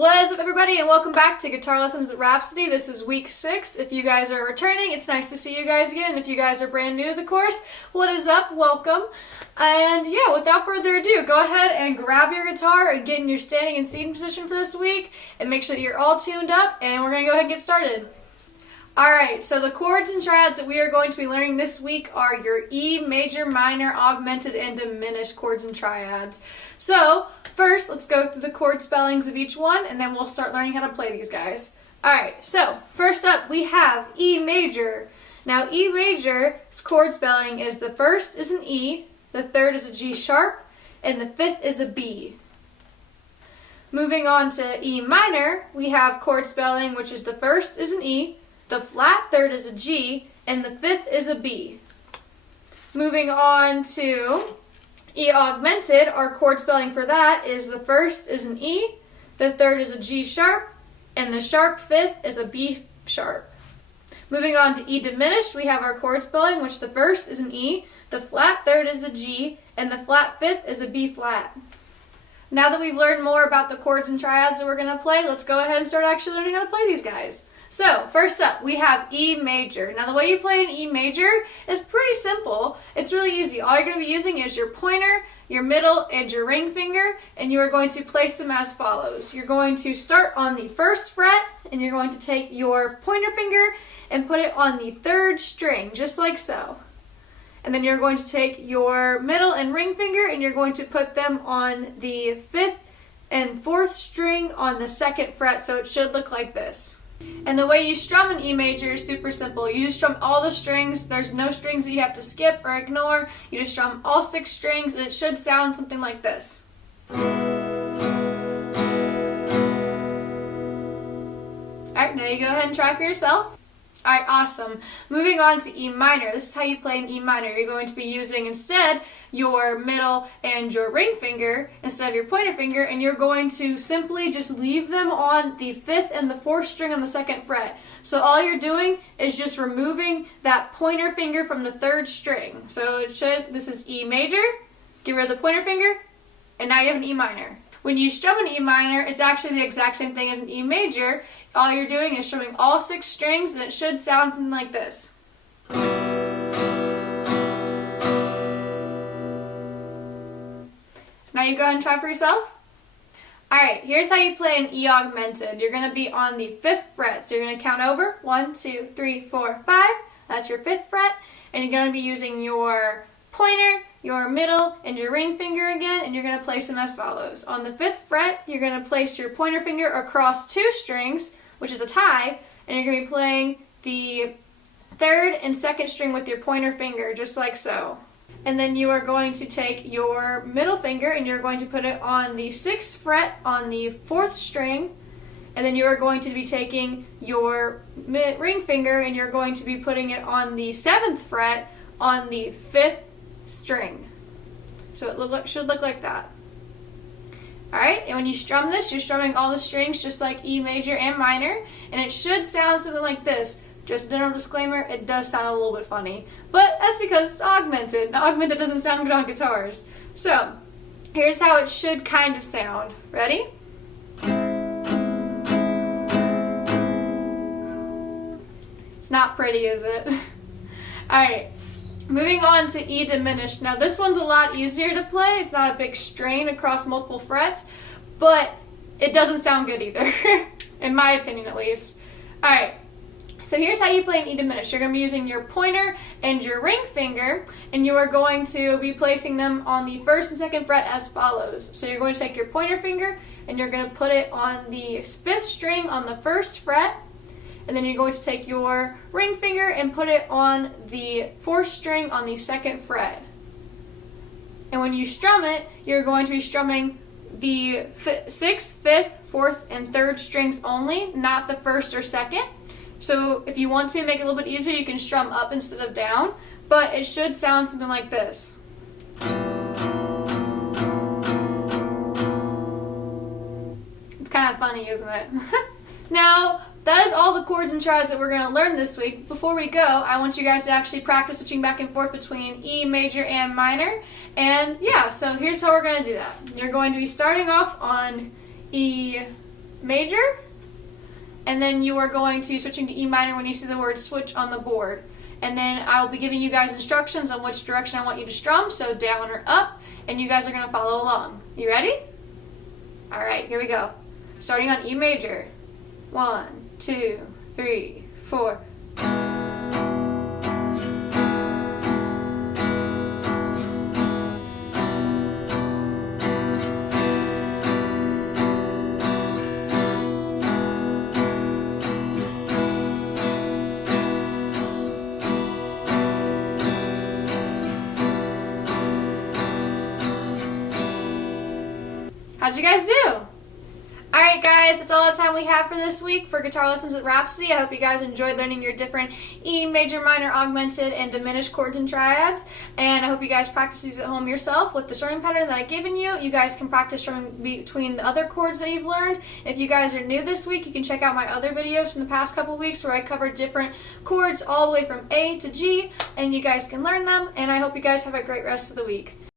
What is up, everybody, and welcome back to Guitar Lessons at Rhapsody. This is week 6. If you guys are returning, it's nice to see you guys again. If you guys are brand new to the course, what is up? Welcome. And yeah, without further ado, go ahead and grab your guitar and get in your standing and seating position for this week, and make sure that you're all tuned up, and we're going to go ahead and get started. Alright, so the chords and triads that we are going to be learning this week are your E, major, minor, augmented, and diminished chords and triads. So, first, let's go through the chord spellings of each one, and then we'll start learning how to play these guys. Alright, so, first up, we have E major. Now, E major's chord spelling is the first is an E, the third is a G sharp, and the fifth is a B. Moving on to E minor, we have chord spelling, which is the first is an E, the flat third is a G, and the fifth is a B. Moving on to E augmented, our chord spelling for that is the first is an E, the third is a G sharp, and the sharp fifth is a B sharp. Moving on to E diminished, we have our chord spelling, which the first is an E, the flat third is a G, and the flat fifth is a B flat. Now that we've learned more about the chords and triads that we're going to play, let's go ahead and start actually learning how to play these guys. So, first up, we have E major. Now, the way you play an E major is pretty simple. It's really easy. All you're going to be using is your pointer, your middle, and your ring finger, and you are going to place them as follows. You're going to start on the first fret, and you're going to take your pointer finger and put it on the third string, just like so. And then you're going to take your middle and ring finger, and you're going to put them on the fifth and fourth string on the second fret, so it should look like this. And the way you strum an E major is super simple. You just strum all the strings. There's no strings that you have to skip or ignore. You just strum all 6 strings, and it should sound something like this. Alright, now you go ahead and try for yourself. Alright, awesome. Moving on to E minor. This is how you play an E minor. You're going to be using instead your middle and your ring finger instead of your pointer finger, and you're going to simply just leave them on the 5th and the 4th string on the 2nd fret. So all you're doing is just removing that pointer finger from the 3rd string. So this is E major, get rid of the pointer finger, and now you have an E minor. When you strum an E minor, it's actually the exact same thing as an E major. All you're doing is strumming all 6 strings, and it should sound something like this. Now you go ahead and try for yourself. Alright, here's how you play an E augmented. You're going to be on the 5th fret, so you're going to count over 1, 2, 3, 4, 5. That's your 5th fret, and you're going to be using your pointer, your middle, and your ring finger again, and you're going to place them as follows. On the 5th fret, you're going to place your pointer finger across 2 strings, which is a tie, and you're going to be playing the 3rd and 2nd string with your pointer finger, just like so. And then you are going to take your middle finger, and you're going to put it on the 6th fret on the 4th string, and then you are going to be taking your ring finger, and you're going to be putting it on the 7th fret on the 5th string. So it should look like that. Alright, and when you strum this, you're strumming all the strings just like E major and minor, and it should sound something like this. Just a general disclaimer, it does sound a little bit funny, but that's because it's augmented, and augmented doesn't sound good on guitars. So, here's how it should kind of sound. Ready? It's not pretty, is it? Alright. Moving on to E diminished. Now this one's a lot easier to play. It's not a big strain across multiple frets, but it doesn't sound good either, in my opinion at least. Alright, so here's how you play an E diminished. You're going to be using your pointer and your ring finger, and you are going to be placing them on the 1st and 2nd fret as follows. So you're going to take your pointer finger, and you're going to put it on the 5th string on the 1st fret, and then you're going to take your ring finger and put it on the 4th string on the 2nd fret. And when you strum it, you're going to be strumming the 6th, 5th, 4th, and 3rd strings only, not the 1st or 2nd. So if you want to make it a little bit easier, you can strum up instead of down, but it should sound something like this. It's kind of funny, isn't it? Now, that is all the chords and triads that we're going to learn this week. Before we go, I want you guys to actually practice switching back and forth between E major and minor. And yeah, so here's how we're going to do that. You're going to be starting off on E major, and then you are going to be switching to E minor when you see the word switch on the board. And then I'll be giving you guys instructions on which direction I want you to strum, so down or up, and you guys are going to follow along. You ready? Alright, here we go. Starting on E major. 1, 2, 3, 4. How'd you guys do? Alright guys, that's all the time we have for this week for Guitar Lessons at Rhapsody. I hope you guys enjoyed learning your different E, major, minor, augmented, and diminished chords and triads. And I hope you guys practice these at home yourself with the strumming pattern that I've given you. You guys can practice strumming between the other chords that you've learned. If you guys are new this week, you can check out my other videos from the past couple weeks where I covered different chords all the way from A to G, and you guys can learn them. And I hope you guys have a great rest of the week.